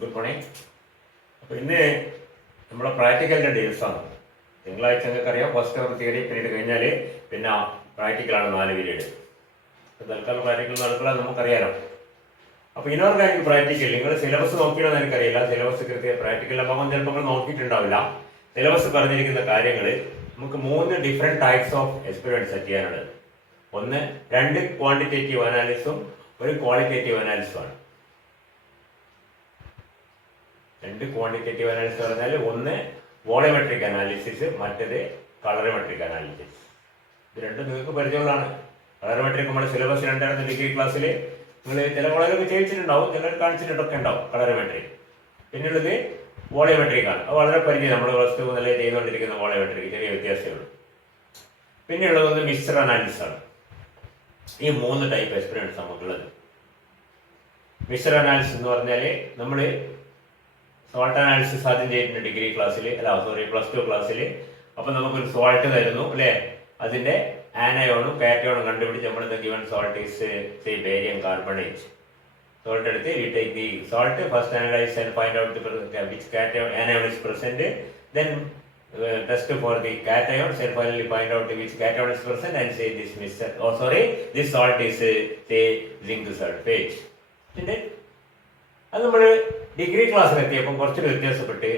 Good morning. അപ്പോൾ ഇന്ന് നമ്മുടെ പ്രാക്ടിക്കലിൻ്റെ ദിവസമാണ്. തിങ്കളാഴ്ച നിങ്ങൾക്കറിയാം ഫസ്റ്റ് അവർ തിയറി പീരീഡ് കഴിഞ്ഞാൽ പിന്നെ പ്രാക്ടിക്കലാണ് 4 പീരീഡ്. തൽക്കാലം പ്രാക്ടിക്കൽ നടക്കുക നമുക്കറിയാലോ. അപ്പോൾ ഇനോർഗാനിക് പ്രാക്ടിക്കൽ നിങ്ങൾ സിലബസ് നോക്കിയില്ലെന്ന് എനിക്കറിയില്ല. സിലബസ് കൃത്യ പ്രാക്ടിക്കൽ അപ്പം ചിലപ്പോൾ നോക്കിയിട്ടുണ്ടാവില്ല. സിലബസ് പറഞ്ഞിരിക്കുന്ന കാര്യങ്ങൾ നമുക്ക് 3 different types of experiment set ചെയ്യാനുള്ളത്. ഒന്ന് 2 ക്വാണ്ടിറ്റേറ്റീവ് അനാലിസും 1 ക്വാളിറ്റേറ്റീവ് അനാലിസുമാണ്. 2 ക്വാണ്ടിറ്റേറ്റീവ് അനാലിസിസ് പറഞ്ഞാൽ ഒന്ന് വോളിയോമെട്രിക് അനാലിസിസ്, മറ്റേത് കളറിമെട്രിക് അനാലിസിസ്. ഇത് രണ്ടും നിങ്ങൾക്ക് പരിചയമുള്ളതാണ്. കളറിമെട്രിക് നമ്മുടെ സിലബസ് 2 ഡിഗ്രി ക്ലാസ്സിൽ നിങ്ങൾ ചില കോളേജൊക്കെ ചെയ്യിച്ചിട്ടുണ്ടാവും, ചിലർ കാണിച്ചിട്ടൊക്കെ ഉണ്ടാവും കളറിമെട്രിക്. പിന്നുള്ളത് വോളിയോമെട്രിക് ആണ്. അത് വളരെ പരിചയം, നമ്മൾ പ്ലസ് 2 മുതലേ ചെയ്തുകൊണ്ടിരിക്കുന്ന വോളിയോമെട്രിക്, ചെറിയ വ്യത്യാസമുള്ളൂ. പിന്നെയുള്ളത് മിക്സർ അനാലിസിസ് ആണ്. ഈ 3 ടൈപ്പ് എക്സ്പെരിമെന്റ്സ് നമുക്കുള്ളത്. മിക്സർ അനാലിസിസ് എന്ന് പറഞ്ഞാൽ നമ്മൾ സോൾട്ട് അനാലിസിസ് ആദ്യം ചെയ്തിട്ടുണ്ട് ഡിഗ്രി ക്ലാസ്സിൽ, പ്ലസ് 2 ക്ലാസ്സിൽ. അപ്പം നമുക്കൊരു സോൾട്ട് തരുന്നു അല്ലേ, അതിന്റെ ആനയോണും കാറ്റയോണും കണ്ടുപിടിച്ച് നമ്മൾ given salt is say barium carbonate. Salt എടുത്ത് we take the salt, first analyse and find out which cation anion is present, then test for the cations and finally find out which cation is present and say this mixture, this salt is say zinc sulfate. അത് നമ്മൾ degree ക്ലാസ്സിലെത്തിയപ്പോൾ കുറച്ചൊരു വ്യത്യാസപ്പെട്ട്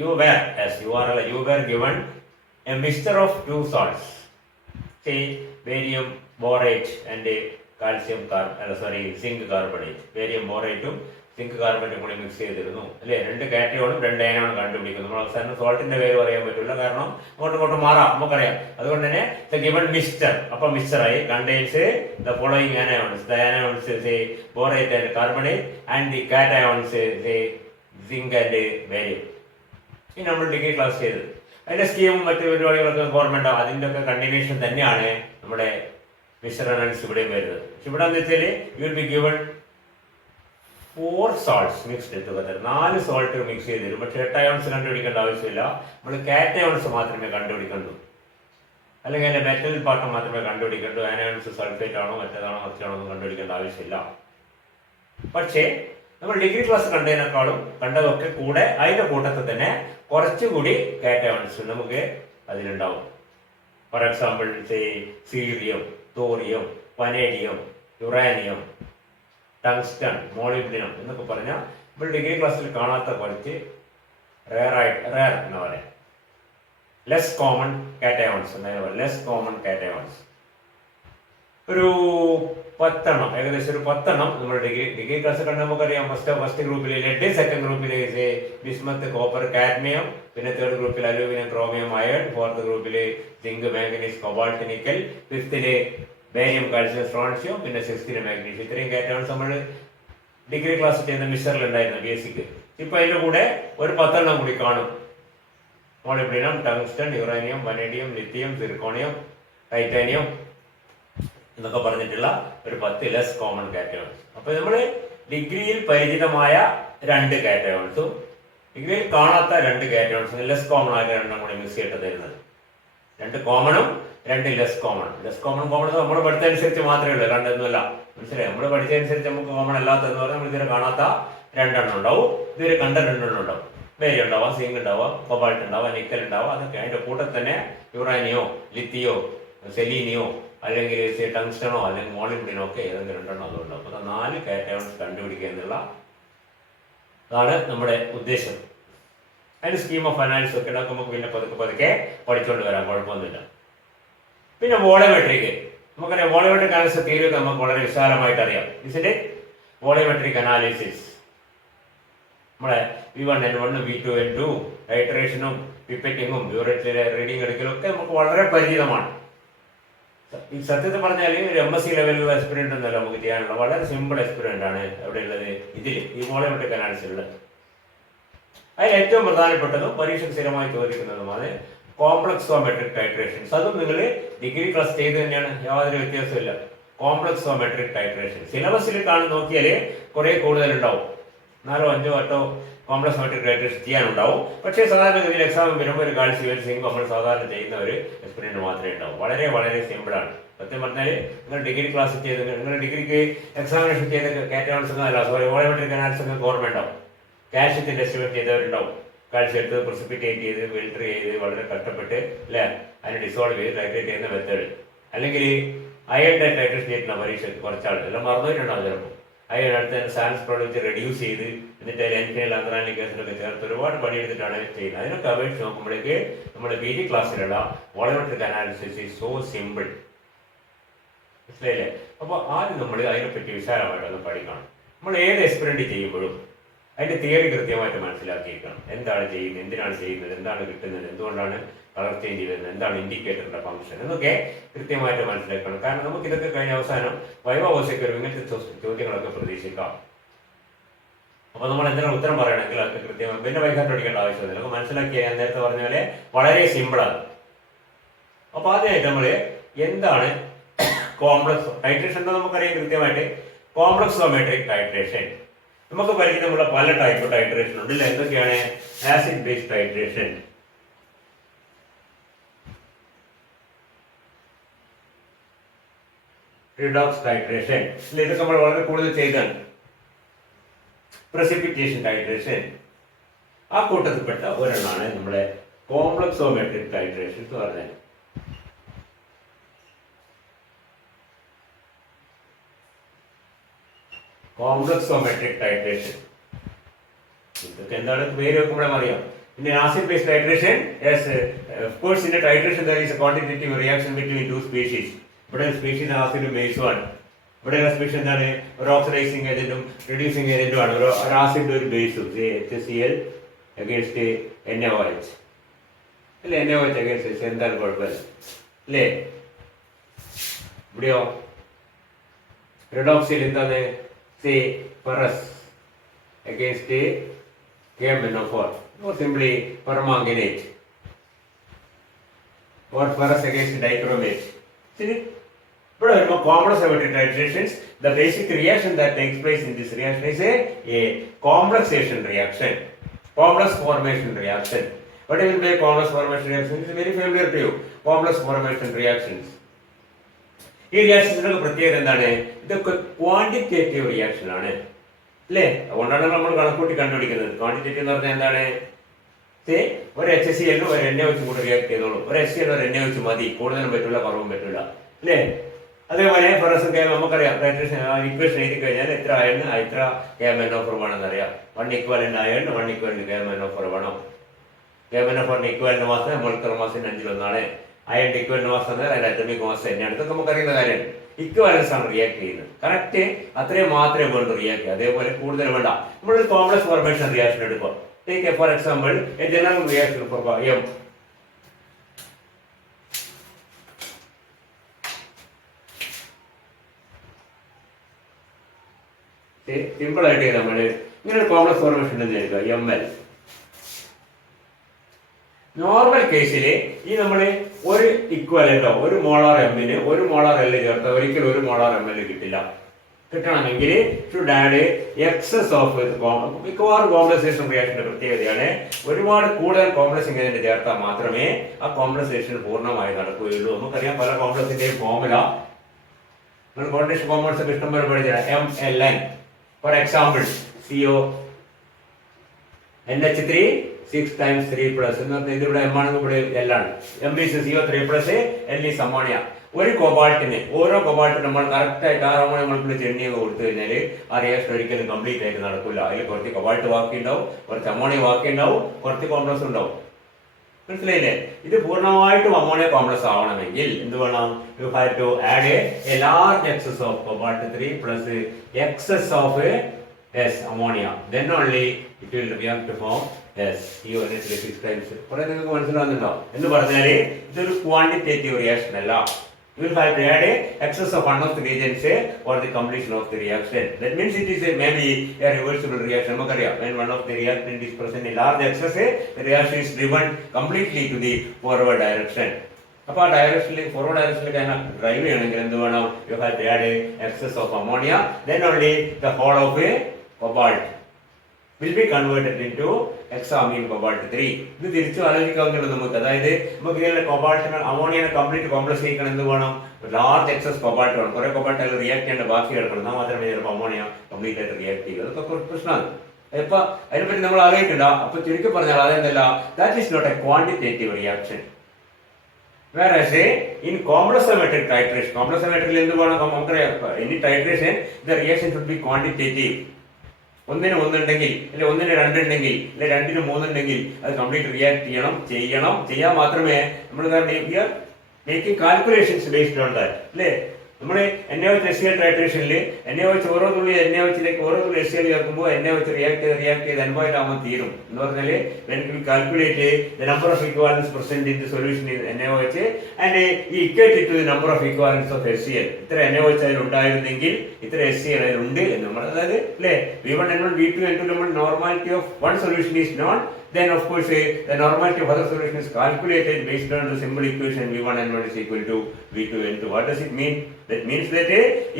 you were given a mixture of 2 salts, say barium borate and zinc carbonate. barium borateും zinc കാർബണേറ്റും കൂടി mix ചെയ്തിരുന്നു അല്ലേ. 2 കാറ്റയോണും 2 അയനോണും കണ്ടുപിടിക്കുന്നു. നമ്മൾ അവസാനം സോൾട്ടിന്റെ പേര് പറയാൻ പറ്റില്ല, കാരണം അങ്ങോട്ടും മാറാം, നമുക്കറിയാം. അതുകൊണ്ട് തന്നെ ദ ഗിവൺ മിക്സ്ചർ, അപ്പൊ മിക്സ്ചറായി contains the following anions. The anions say borate and carbonate and the cations say zinc and barium. ഇനി നമ്മൾ ഡിഗ്രി ക്ലാസ് ചെയ്തത് അതിന്റെ സ്കീമും മറ്റു പരിപാടികളൊക്കെ ഓർമ്മ ഉണ്ടാവും. അതിന്റെ ഒക്കെ കണ്ടിന്യൂഷൻ തന്നെയാണ് നമ്മുടെ മിക്സ്ചർ അനാലിസിസ് ഇവിടെ വരുന്നത്. ഇവിടെ എന്ന് വെച്ചാൽ you will be given 4 salts mixed together. 4 salt mix ചെയ്ത് തരും. പക്ഷെ കാറ്റയോൺസ് കണ്ടുപിടിക്കേണ്ട ആവശ്യമില്ല. നമ്മൾ കാറ്റയോൺസ് മാത്രമേ കണ്ടുപിടിക്കണ്ടൂ, അല്ലെങ്കിൽ അതിന്റെ മെറ്റൽ പാർട്ട് മാത്രമേ കണ്ടുപിടിക്കണ്ടൂ. ആനയോൺസ് സൾഫേറ്റ് ആണോ മറ്റേതാണോ മറിച്ചാണോ ഒന്നും കണ്ടുപിടിക്കേണ്ട ആവശ്യമില്ല. പക്ഷേ നമ്മൾ ഡിഗ്രി ക്ലാസ് കണ്ടതൊക്കെ കൂടെ അതിന്റെ കൂട്ടത്തിൽ തന്നെ കുറച്ചുകൂടി കാറ്റയോൺസ് നമുക്ക് അതിലുണ്ടാവും. For example cerium, thorium, vanadium, uranium, tungsten, molybdenum എന്നൊക്കെ പറഞ്ഞാൽ ഇപ്പോൾ ഡിഗ്രി ക്ലാസ്സിൽ കാണാത്ത കുറച്ച് റെയർ എന്ന് പറയാം, ലെസ് കോമൺ കാറ്റയോൺസ് എന്നതിനെ പറയാം. ലെസ് കോമൺ കാറ്റയോൺസ് ഒരു 10 എണ്ണം, ഏകദേശം ഒരു 10 എണ്ണം നമ്മൾ ഡിഗ്രി ക്ലാസ് കണ്ട് നമുക്കറിയാം. ഫസ്റ്റ് ഗ്രൂപ്പിൽ ലെഡ്, സെക്കൻഡ് ഗ്രൂപ്പിൽ ബിസ്മത്ത്, കോപ്പർ, കാഡ്മിയം, പിന്നെ തേർഡ് ഗ്രൂപ്പിൽ അലൂമിനിയം, ക്രോമിയം, അയൺ, ഫോർത്ത് ഗ്രൂപ്പിൽ സിങ്ക്, മാംഗനീസ്, കൊബാൾട്ട്, നിക്കൽ, ഫിഫ്തില് ബേരിയം, കാൽസ്യം, സ്ട്രോൺഷ്യം, പിന്നെ 6th മാഗ്നീഷ്യം. ഇത്രയും കാറ്റയോൺസ് നമ്മൾ ഡിഗ്രി ക്ലാസ് ചെയ്യുന്ന മിക്സറിൽ ഉണ്ടായിരുന്നു ബേസിക്. ഇപ്പൊ അതിന്റെ കൂടെ ഒരു 10 എണ്ണം കൂടി കാണും. Molybdenum, tungsten, uranium, vanadium, lithium, zirconium, titanium എന്നൊക്കെ പറഞ്ഞിട്ടുള്ള ഒരു 10 ലെസ് കോമൺ കാറ്റയോൺസ്. അപ്പൊ നമ്മൾ ഡിഗ്രിയിൽ പരിചിതമായ 2 കാറ്റയോൺസും ഡിഗ്രിയിൽ കാണാത്ത 2 കാറ്റയോൺസും ലെസ് കോമൺ ആയിട്ട് 2 കൂടി മിക്സ് ചെയ്തിട്ട് തരുന്നത്. 2 കോമണും 2 ലെസ് കോമൺ. ലെസ് കോമൺ നമ്മൾ പഠിച്ചതനുസരിച്ച് മാത്രമേ ഉള്ളൂ, രണ്ടൊന്നുമല്ല. മനസ്സിലായി? നമ്മൾ പഠിച്ചതനുസരിച്ച് നമുക്ക് കോമൺ അല്ലാത്തതെന്ന് പറഞ്ഞാൽ നമ്മൾ ഇതിനെ കാണാത്ത 2 എണ്ണം ഉണ്ടാവും, ഇതിൽ കണ്ട 2 എണ്ണം ഉണ്ടാവും. ബേരിയം ഉണ്ടാവാം, സിങ്ക് ഉണ്ടാവാം, കൊബാൾട്ട് ഉണ്ടാവാം, നിക്കൽ ഉണ്ടാവാം. അതൊക്കെ അതിന്റെ കൂട്ടത്തിൽ തന്നെ യുറാനിയോ, ലിത്തിയോ, സെലീനിയോ, അല്ലെങ്കിൽ ടങ്സ്റ്റണോ അല്ലെങ്കിൽ മോളിബ്ഡിനോ ഒക്കെ ഏതെങ്കിലും 2 എണ്ണം അതുണ്ടാവും. അപ്പോൾ 4 കാറ്റയോൺസ് കണ്ടുപിടിക്കുക എന്നുള്ള അതാണ് നമ്മുടെ ഉദ്ദേശം. അതിന്റെ സ്കീം ഓഫ് അനാലിസിസ് ഒക്കെ നമുക്ക് പിന്നെ പതുക്കെ പഠിച്ചുകൊണ്ട് വരാം, കുഴപ്പമൊന്നുമില്ല. പിന്നെ വോളിയോമെട്രിക്, നമുക്കറിയാം വോളിയോമെട്രിക് അനാലിസിസ് തീരുക നമുക്ക് വളരെ വിശാലമായിട്ട് അറിയാം. ഇതിന്റെ വോളിയോമെട്രിക് അനാലിസിസ് നമ്മളെ V1 N1 V2 N2 ടൈട്രേഷനും പിപ്പറ്റിങ്ങും യൂറിറ്റിലെ reading എടുക്കലും ഒക്കെ നമുക്ക് വളരെ പരിചിതമാണ്. ഈ സത്യത്തിൽ പറഞ്ഞാൽ ഒരു MSc ലെവലിലുള്ള എക്സ്പെരിമെന്റ് ഒന്നുമല്ല നമുക്ക് ചെയ്യാനുള്ള, വളരെ സിമ്പിൾ എക്സ്പെരിമെന്റ് ആണ് അവിടെ ഉള്ളത്. ഈ വോളിയോമെട്രിക് അനാലിസിസിലുള്ളത് അതിൽ ഏറ്റവും പ്രധാനപ്പെട്ടതും പരീക്ഷ സ്ഥിരമായി ചോദിക്കുന്നതുമാണ് കോംപ്ലക്സോമെട്രിക് ടൈട്രേഷൻസ്. അതും നിങ്ങൾ ഡിഗ്രി ക്ലാസ് ചെയ്ത് തന്നെയാണ്, യാതൊരു വ്യത്യാസമില്ല. കോംപ്ലക്സോമെട്രിക് ടൈട്രേഷൻ സിലബസിൽ നോക്കിയാൽ കുറെ കൂടുതൽ ഉണ്ടാവും, 4 or 5 വട്ടോ കോംപ്ലക്സോമെട്രിക് ടൈട്രേഷൻ ചെയ്യാനുണ്ടാവും. പക്ഷേ സാധാരണഗതിയിൽ എക്സാം വരുമ്പോൾ ഒരു കാൽസ്യം സിങ്ക് നമ്മൾ സാധാരണ ചെയ്യുന്ന ഒരു എക്സ്പെരിമെന്റ് മാത്രമേ ഉണ്ടാവും. വളരെ വളരെ സിമ്പിളാണ്. സത്യം പറഞ്ഞാൽ നിങ്ങൾ ഡിഗ്രി ക്ലാസ് ചെയ്ത് നിങ്ങൾ ഡിഗ്രിക്ക് എക്സാമിനേഷൻ ചെയ്ത കാറ്റയോൺസ് വോളിയോമെട്രിക് അനാലിസിസ് ഓർമ്മ ഉണ്ടാവും. കാൽഷ്യത്തിന്റെ എസ്റ്റിമേറ്റ് ചെയ്തവരുണ്ടാവും. കാൽഷ്യം എടുത്ത് പ്രസിപ്പിറ്റേറ്റ് ചെയ്ത് ഫിൽട്ടർ ചെയ്ത് വളരെ കഷ്ടപ്പെട്ട് അല്ലെ അതിനെ ഡിസോൾവ് ചെയ്ത് ടൈട്രേറ്റ് ചെയ്യുന്ന മെത്തേഡ്. അല്ലെങ്കിൽ അയണിന്റെ ടൈട്രേഷൻ ചെയ്യുന്ന പരീക്ഷ കുറച്ചാൾ എല്ലാം മറന്നിട്ടുണ്ടാവും ചിലപ്പോൾ. അയൺ അടുത്ത് തന്നെ സാൻസ് പ്രോഡക്റ്റ് റെഡ്യൂസ് ചെയ്ത് എന്നിട്ട് എൻഫിനൽ അന്ത്രാനിക് ആസിഡൊക്കെ ചേർത്ത് ഒരുപാട് പണിയെടുത്തിട്ടാണ് ചെയ്യുന്നത്. അതിനൊക്കെ അപേക്ഷിച്ച് നോക്കുമ്പോഴേക്ക് നമ്മുടെ പി ജി ക്ലാസ്സിലുള്ള volumetric analysis is so simple. മനസ്സിലായില്ലേ? അപ്പോൾ ആദ്യം നമ്മൾ അതിനെപ്പറ്റി വിശാലമായിട്ടൊന്ന് പഠിക്കണം. നമ്മൾ ഏത് എക്സ്പെരിമെന്റ് ചെയ്യുമ്പോഴും അതിന്റെ തിയറി കൃത്യമായിട്ട് മനസ്സിലാക്കിയിരിക്കണം. എന്താണ് ചെയ്യുന്നത്, എന്തിനാണ് ചെയ്യുന്നത്, എന്താണ് കിട്ടുന്നത്, എന്തുകൊണ്ടാണ് കളർ ചേഞ്ച് ചെയ്യുന്നത്, എന്താണ് ഇൻഡിക്കേറ്ററിന്റെ ഫംഗ്ഷൻ എന്നൊക്കെ കൃത്യമായിട്ട് മനസ്സിലാക്കണം. കാരണം നമുക്ക് ഇതൊക്കെ കഴിഞ്ഞ അവസാനം വൈവാവസ്ഥയ്ക്ക് ഇങ്ങനത്തെ ചോദ്യങ്ങളൊക്കെ പ്രതീക്ഷിക്കാം. അപ്പൊ നമ്മൾ എന്തെങ്കിലും ഉത്തരം പറയണമെങ്കിൽ അതൊക്കെ കൃത്യമായി പിന്നെ വൈകാട്ട് പഠിക്കേണ്ട ആവശ്യമില്ല. നമുക്ക് മനസ്സിലാക്കിയ ഞാൻ നേരത്തെ പറഞ്ഞ പോലെ വളരെ സിമ്പിളാണ്. അപ്പൊ ആദ്യമായിട്ട് നമ്മൾ എന്താണ് കോംപ്ലക്സ് ടൈട്രേഷൻ എന്ന് നമുക്കറിയാം കൃത്യമായിട്ട്. കോംപ്ലക്സോമെട്രിക് ടൈട്രേഷൻ നമുക്ക് പരിചയമുള്ള പല ടൈപ്പ് ടൈട്രേഷൻ ഉണ്ട്. എന്തൊക്കെയാണ്? Acid base titration, redox titration, ഇതൊക്കെ നമ്മൾ വളരെ കൂടുതൽ ചെയ്താണ്. പ്രസിപ്പിറ്റേഷൻ ടൈട്രേഷൻ, ആ കൂട്ടത്തിൽപ്പെട്ട ഒരെണ്ണമാണ് നമ്മുടെ കോംപ്ലക്സോമെട്രിക് ടൈട്രേഷൻ എന്ന് പറഞ്ഞാൽ. കോംപ്ലക്സോമെട്രിക് ടൈട്രേഷൻ ഇതൊക്കെ എന്താണ് പേര് വെക്കുമ്പോഴും അറിയാം. പിന്നെ acid base titration, of course in the titration there is a quantitative reaction between two species. ഇവിടെ സ്പീഷീസ് ആസിഡും ബേസും ആണ്. ഇവിടെ സ്പീഷീസ് എന്താണ്? ഒരു ഓക്സിഡൈസിങ് ഏജന്റും റിഡ്യൂസിങ് ഏജന്റും ആണ്. ഒരു ആസിഡ് ഒരു ബേസും HCl അഗേൻസ്റ്റ് NaOH അല്ലെ, NaOH അഗേൻസ്റ്റ് എന്തായാലും കുഴപ്പമില്ല അല്ലേ. ഇവിടെയോ റിഡോക്സിൽ എന്താണ്? ferrous against KMnO4 or simply permanganate or ferrous against dichromate. See, but complex titrations, the basic reaction that takes place in this reaction is a complexation reaction, complex formation reaction. What will be a complex formation reaction? It is very familiar to you. Complex formation reactions. ഈ റിയാക്ഷൻസിനൊക്കെ പ്രത്യേകത എന്താണ്? ഇതൊക്കെ quantitative reaction ആണ് അല്ലേ. അതുകൊണ്ടാണ് നമ്മൾ കണക്കൂട്ടി കണ്ടുപിടിക്കുന്നത്. Quantitative എന്ന് പറഞ്ഞാൽ എന്താണ്? ഒരു HCl ഒരു NaOH കൂടെ റിയാക്ട് ചെയ്തോളൂ. ഒരു HCl ഒരു NaOH മതി, കൂടുതലും പറ്റില്ല കുറവും പറ്റില്ല അല്ലേ. അതേപോലെ ഫെറസ് നമുക്കറിയാം ഇക്വേഷൻ എഴുതി കഴിഞ്ഞാൽ എത്ര അയൺ എത്ര KMnO4 വേണമെന്ന് അറിയാം. 1 equivalent അയൺ 1 equivalent KMnO4 വേണം. KMnO4 ഇക്വലന്റ് മാസ് മോളിക്കുലർ മാസിന് 5-1 അയൺ ഇക്വലന്റ് മാസ് അതിന്റെ അറ്റോമിക് മാസ് തന്നെയാണ്. ഇതൊക്കെ നമുക്കറിയുന്ന കാര്യമാണ്. ഇക്വലൻസ് ആണ് റിയാക്ട് ചെയ്യുന്നത്. കറക്റ്റ് അത്രയും മാത്രമേ വേണ്ടു റിയാക്ട് ചെയ്യുക. അതേപോലെ കൂടുതൽ വേണ്ട. നമ്മളൊരു കോംപ്ലക്സ് ഫോർമേഷൻ റിയാക്ഷൻ എടുക്കുക. Take for example a general reaction for M. Simple ആയിട്ട് നമ്മൾ ഇങ്ങനെ ഒരു കോംപ്ലക്സ് ഫോർമേഷൻ എടുക്കുക ML. നോർമൽ കേസിൽ ഈ നമ്മൾ ഒരു ഇക്വലന്റോ ഒരു മോളാർ എമ്മിന് ഒരു മോളാർ എൽ ചേർത്ത ഒരിക്കലും ഒരു മോളാർ എം എൽ കിട്ടില്ല. കിട്ടണമെങ്കിൽ ഷുഡ് ആഡ് എക്സസ് ഓഫ് മിക്കവാറും കോംപ്ലക്സേഷൻ റിയാക്ഷന്റെ പ്രത്യേകതയാണ് ഒരുപാട് കൂടുതൽ കോംപ്ലക്സിംഗ് ഏജന്റ് ചേർത്താൽ മാത്രമേ ആ കോംപ്ലക്സേഷൻ പൂർണ്ണമായി നടക്കുകയുള്ളൂ. നമുക്കറിയാം പല കോംപ്ലക്സിന്റെയും ഫോർമുല നിങ്ങൾ കോൺട്രേഷൻ കോമ്പൗണ്ട്സ് ഒക്കെ ഇഷ്ടംപോലെ പഠിച്ചാൽ MLN. For example CO NH3 6 times 3 plus എന്ന് പറഞ്ഞാൽ ഇതിവിടെ M ആണെങ്കിൽ ഇവിടെ L ആണ്. M is CO3 plus L is ammonia. ഒരു കൊബാൾട്ടിന് ഓരോ കൊബാൾട്ടും നമ്മൾ കറക്റ്റ് ആയിട്ട് ആ അമോണിയ മോളിക്യൂൾ ചെന്നിയൊക്കെ കൊടുത്തു കഴിഞ്ഞാൽ ആ റിയാക്ഷൻ ഒരിക്കലും കംപ്ലീറ്റ് ആയിട്ട് നടക്കില്ല. അതിൽ കുറച്ച് കൊബാൾട്ട് ബാക്കി ഉണ്ടാവും, കുറച്ച് അമോണിയ ബാക്കി ഉണ്ടാവും, കുറച്ച് കോംപ്ലക്സ് ഉണ്ടാവും. മനസ്സിലായില്ലേ? ഇത് പൂർണ്ണമായിട്ടും അമോണിയ കോംപ്ലക്സ് ആവണമെങ്കിൽ എന്ത് വേണം? You have to add a large excess of cobalt 3 plus excess of ammonia. Then only it will react to form CO3 6 times. കുറെ നിങ്ങൾക്ക് മനസ്സിലാവുന്നുണ്ടോ എന്ന് പറഞ്ഞാൽ ഇതൊരു ക്വാണ്ടിറ്റേറ്റീവ് റിയാക്ഷൻ അല്ല. You will have to add a excess of one of the reagents for the completion of the reaction. That means it is maybe a reversible reaction. നമുക്കറിയാം when one of the reactant is present in large excess, the reaction is driven completely to the forward direction. അപ്പോൾ ആ ഡയറക്ഷനിൽ forward ഡയറക്ഷനിലേക്ക് drive ചെയ്യണമെങ്കിൽ എന്ത് വേണം? You have to add excess of ammonia. Then only the whole of cobalt will be converted into hexamine cobalt 3. ഇത് തിരിച്ചു ആലോചിക്കാവുന്നതാണ് നമുക്ക്. അതായത് നമുക്ക് ഇതിലെ കൊബാൾട്ടിനെ അമോണിയനെ കംപ്ലീറ്റ് കോംപ്ലക്സ് ചെയ്യിക്കണം എന്ത് വേണം? ലാർജ് എക്സസ് കൊബാൾട്ട് വേണം. കുറെ കൊബാൾട്ട് അതിൽ റിയാക്ട് ചെയ്യേണ്ട ബാക്കി കിടക്കണം. എന്നാൽ മാത്രമേ ചിലപ്പോൾ അമോണിയ കംപ്ലീറ്റ് ആയിട്ട് റിയാക്ട് ചെയ്യുക. അതൊക്കെ ഒരു പ്രശ്നമാണ്. ഇപ്പൊ അതിനെപ്പറ്റി നമ്മൾ ആലോചിക്കണ്ട. അപ്പൊ ചുരുക്കി പറഞ്ഞാൽ അതെന്തല്ല, that is not a quantitative reaction. Whereas in complementary titration, complementary എന്ത് വേണം നമുക്കറിയാം, ഇനി titration the reaction should be quantitative. ഒന്നിന് ഒന്നുണ്ടെങ്കിൽ അല്ലെ ഒന്നിന് രണ്ടുണ്ടെങ്കിൽ അല്ലെ രണ്ടിന് മൂന്നുണ്ടെങ്കിൽ അത് കംപ്ലീറ്റ് റിയാക്ട് ചെയ്യാൻ മാത്രമേ നമ്മൾ making calculations based on that അല്ലേ. നമ്മൾ NaOH ടൈട്രേഷനിൽ NaOH ഓരോ തുള്ളി NaOHിലേക്ക് ഓരോ തുള്ളി HCl ചേർക്കുമ്പോൾ NaOH റിയാക്ട് ചെയ്ത് N ആകുമ്പോൾ തീരും എന്ന് പറഞ്ഞാൽ when we calculate the number of equivalents present in the solution in NaOH and equate it to the number of equivalents of HCl. ഇത്ര NaOH അതിൽ ഉണ്ടായിരുന്നെങ്കിൽ ഇത്ര HCl അതിലുണ്ട് എന്ന് നമ്മൾ, അതായത് അല്ലേ V1 N1 V2 N2 നമ്മൾ normality of one solution is known, then of course the normality of other solution is calculated based on the simple equation V1 N1 is equal to V2 N2. What does it mean? That means that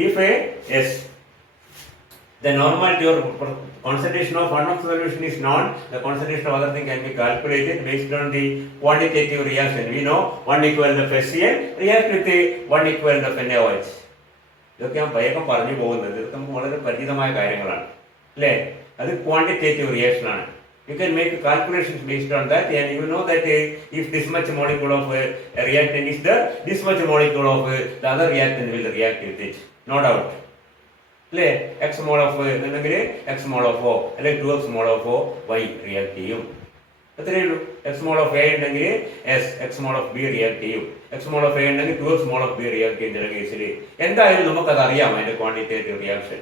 if the normality or concentration of one of the solution is known, the concentration of other thing can be calculated based on the quantitative reaction. We know 1 equivalent of HCl react with 1 equivalent of NaOH. ഇതൊക്കെ ഞാൻ പയ്യക്കം പറഞ്ഞു പോകുന്നത് ഇതൊക്കെ നമുക്ക് വളരെ പരിചിതമായ കാര്യങ്ങളാണ് അല്ലേ. അത് ക്വാണ്ടിറ്റേറ്റീവ് റിയാക്ഷൻ ആണ്. You can make calculations based on that, and you know that if this much molecule of a reactant is there, this much molecule of the other reactant will react with it, no doubt. അല്ലേ, x mol of എന്നുണ്ടെങ്കിൽ x mol of O അല്ലെങ്കിൽ 2x mol of O y react ചെയ്യും. അത്രയേ ഉള്ളൂ. x mol of A ഉണ്ടെങ്കിൽ x mol of B react ചെയ്യും. x mol of A ഉണ്ടെങ്കിൽ 2x mol of B react ചെയ്യുന്ന കേസിൽ എന്തായാലും നമുക്കത് അറിയാം അതിന്റെ ക്വാണ്ടിറ്റേറ്റീവ് റിയാക്ഷൻ.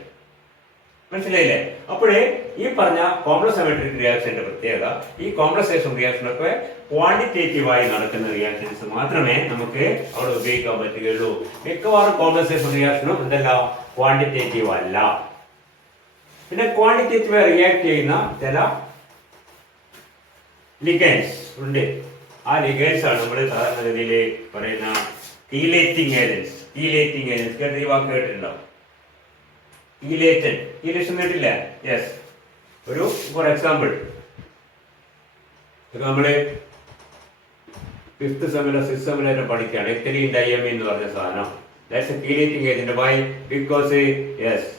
മനസ്സിലായില്ലേ? അപ്പോഴേ ഈ പറഞ്ഞ കോംപ്ലമെന്ററി റിയാക്ഷന്റെ പ്രത്യേകത, ഈ കോംപ്ലക്സേഷൻ റിയാക്ഷനൊക്കെ ക്വാണ്ടിറ്റേറ്റീവായി നടക്കുന്ന റിയാക്ഷൻസ് മാത്രമേ നമുക്ക് അവിടെ ഉപയോഗിക്കാൻ പറ്റുകയുള്ളൂ. മിക്കവാറും കോംപ്ലക്സേഷൻ റിയാക്ഷനും എന്തല്ല, ക്വാണ്ടിറ്റേറ്റീവ് അല്ല. പിന്നെ ക്വാണ്ടിറ്റേറ്റീവ് റിയാക്ട് ചെയ്യുന്ന ചില ലിഗൻസ് ഉണ്ട്. ആ ലിഗൻസ് ആണ് നമ്മൾ സാധാരണ രീതിയിൽ പറയുന്ന കീലേറ്റിംഗ് ഏജൻസ്. കീലേറ്റിംഗ് ഏജൻസ് കേട്ട് ഈ വാക്ക് കേട്ടിട്ടുണ്ടാവും. കീലേഷൻ കേട്ടില്ല? യെസ്. ഒരു ഫോർ എക്സാമ്പിൾ നമ്മള് 5th സെമിലോ 6th സെമിലോ പഠിക്കുകയാണ്. എത്തലീൻ ഡൈയമീൻ എന്ന് പറഞ്ഞ സാധനം. That's a chelating agent. Why? Because yes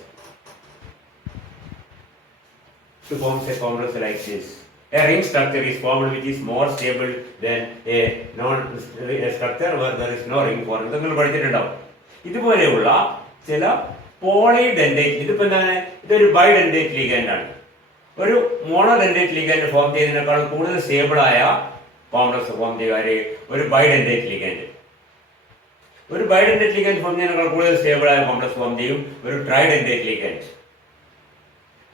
to form a complex like this. A ring structure is formed which is more stable than a structure where there is no ring formed. നിങ്ങൾ പഠിച്ചിട്ടുണ്ടാവും. ഇതുപോലെയുള്ള ചില പോളിഡെൻഡേറ്റ്, ഇതിപ്പോ എന്താണ്, ഇതൊരു ബൈഡെൻഡേറ്റ് ligand ആണ്. ഒരു മോണോഡെൻഡേറ്റ് ligand form ചെയ്യുന്നതിനേക്കാൾ കൂടുതൽ സ്റ്റേബിളായ കോംപ്ലക്സ് ഫോം ചെയ്യുക ഒരു ബൈഡെൻഡേറ്റ് ലിഗൻഡ്. ഒരു ബൈഡെൻഡേറ്റ് ലിഗൻഡ് ഫോം ചെയ്യുന്നതിനേക്കാൾ കൂടുതൽ സ്റ്റേബിളായ കോംപ്ലക്സ് ഫോം ചെയ്യും ഒരു ട്രൈഡെൻഡേറ്റ് ലിഗൻഡ്.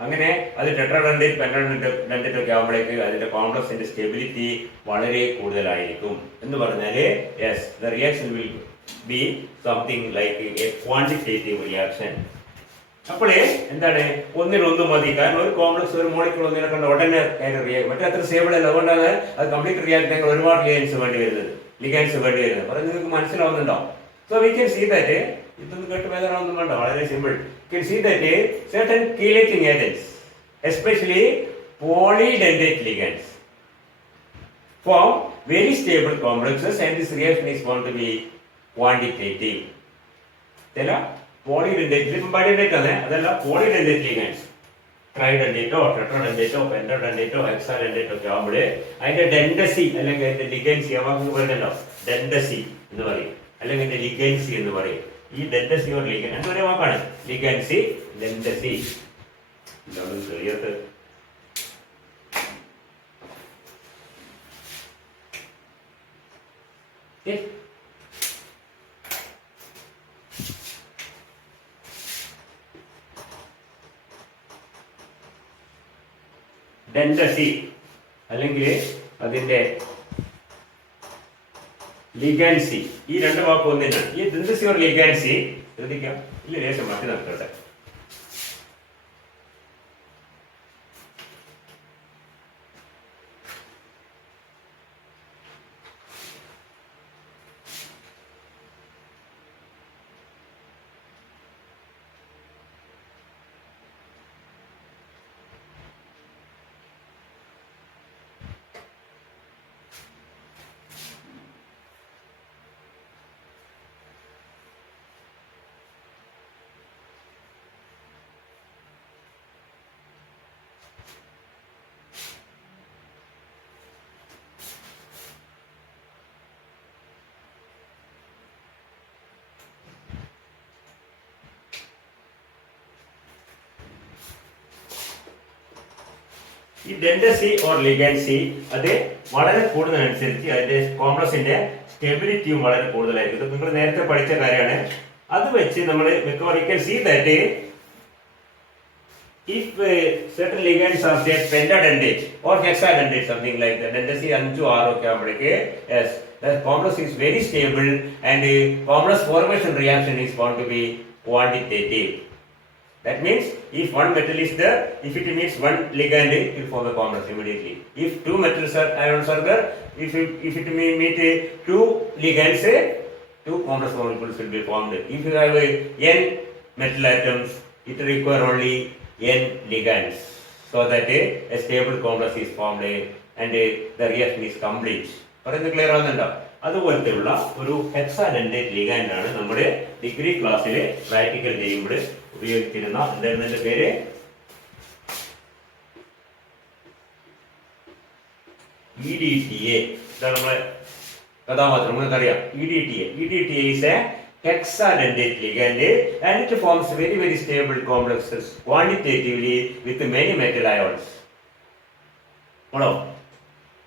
അങ്ങനെ അത് ടെട്രാഡെൻഡേറ്റ് പെൻഡഡെൻഡേറ്റ് ഒക്കെ ആകുമ്പോഴേക്ക് അതിന്റെ കോംപ്ലക്സിന്റെ സ്റ്റെബിലിറ്റി വളരെ കൂടുതലായിരിക്കും. എന്ന് പറഞ്ഞാൽ yes, the reaction will be something like a quantitative reaction. അപ്പോഴേ എന്താണ്, ഒന്നിനൊന്നും മതി. കാരണം ഒരു കോംപ്ലക്സ് ഒരു മോളിക്യൂൾ ഒന്നിനെ കണ്ട ഉടനെ റിയാക്ട്, മറ്റേ അത്ര സ്റ്റേബിൾ അല്ല. അതുകൊണ്ടാണ് അത് കംപ്ലീറ്റ് റിയാക്ട് ചെയ്യാൻ ഒരുപാട് ലിഗൻസ് വേണ്ടി വരുന്നത്. പറഞ്ഞ് നിങ്ങൾക്ക് മനസ്സിലാവുന്നുണ്ടോ? So we can see that, ഇതൊന്നും കേട്ട് വേദനൊന്നും വേണ്ട, വളരെ simple. Can see that certain chelating agents, especially polydendate ligands, form very stable complexes and this reaction is found to be quantitative. ചില പോളിഡെൻഡേറ്റ്, ഇപ്പം ബൈഡെൻഡേറ്റ് ആണ്, അതല്ല പോളിഡെൻഡേറ്റ് ലിഗൻസ്, ട്രൈഡെൻഡേറ്റോ ടെട്രാഡെൻഡേറ്റോ പെൻഡോഡെൻഡേറ്റോ ഹെക്സാഡെൻഡേറ്റോ ഒക്കെ ആകുമ്പോൾ അതിന്റെ ഡെൻഡസി അല്ലെങ്കിൽ അതിന്റെ ലിഗൻസി അവർക്ക് പറയുന്നുണ്ടോ, ഡെൻഡസി എന്ന് പറയും, അല്ലെങ്കിൽ അതിന്റെ ലിഗൻസി എന്ന് പറയും. ഈ ഡെൻഡസി ഒരു ലിഗൻ എന്ന് പറയുന്ന വാക്കാണ് ലിഗൻസി, ഡെൻഡസി. എന്താണ് ചെറിയത്? ഡെൻഡസി അല്ലെങ്കിൽ അതിന്റെ ലിഗൻസി, ഈ രണ്ട് വാക്ക് ഒന്നിനാണ്. ഈ ഡെൻഡസി ഒരു ലിഗൻസി ശ്രദ്ധിക്കാം. ഇല്ല ലേശം മാറ്റി നിർത്തട്ടെ. ഈ ടെൻഡൻസി ഓർ ലിഗൻസി അത് വളരെ കൂടുന്നതനുസരിച്ച് അതിന്റെ കോംപ്ലക്സിന്റെ സ്റ്റെബിലിറ്റിയും വളരെ കൂടുതലായിരിക്കും. ഇത് നിങ്ങൾ നേരത്തെ പഠിച്ച കാര്യമാണ്. അത് വെച്ച് നമ്മൾ മിക്കവാറും see that if certain ligands are say pentadentate or hexadentate, something like that, tendency 5 6 ഒക്കെ ആവുമ്പോഴേക്ക് yes, the complex is very stable and complex formation reaction is found to be quantitative. That means if one metal is there, if it meets one ligand, it will form a complex immediately. If two metals are ions are there, if it meet two ligands, two complex molecules will be formed. If you have n metal atoms, it require only n ligands so that a stable complex is formed and the reaction is complete. പറയുന്നത് clear ആവുന്നുണ്ടോ? അതുപോലത്തെയുള്ള ഒരു ഹെക്സാഡെൻഡേറ്റ് ligand ആണ് നമ്മുടെ degree ക്ലാസ്സിൽ practical ചെയ്യുമ്പോൾ ഉപയോഗിച്ചിരുന്ന എന്തായിരുന്നു അതിന്റെ പേര്? EDTA. ഇതാണ് നമ്മളെ കഥാപാത്രം, നിങ്ങൾക്കറിയാം EDTA. EDTA is a hexadentate ligand and it forms very very stable complexes quantitatively with many metal ions. Hello.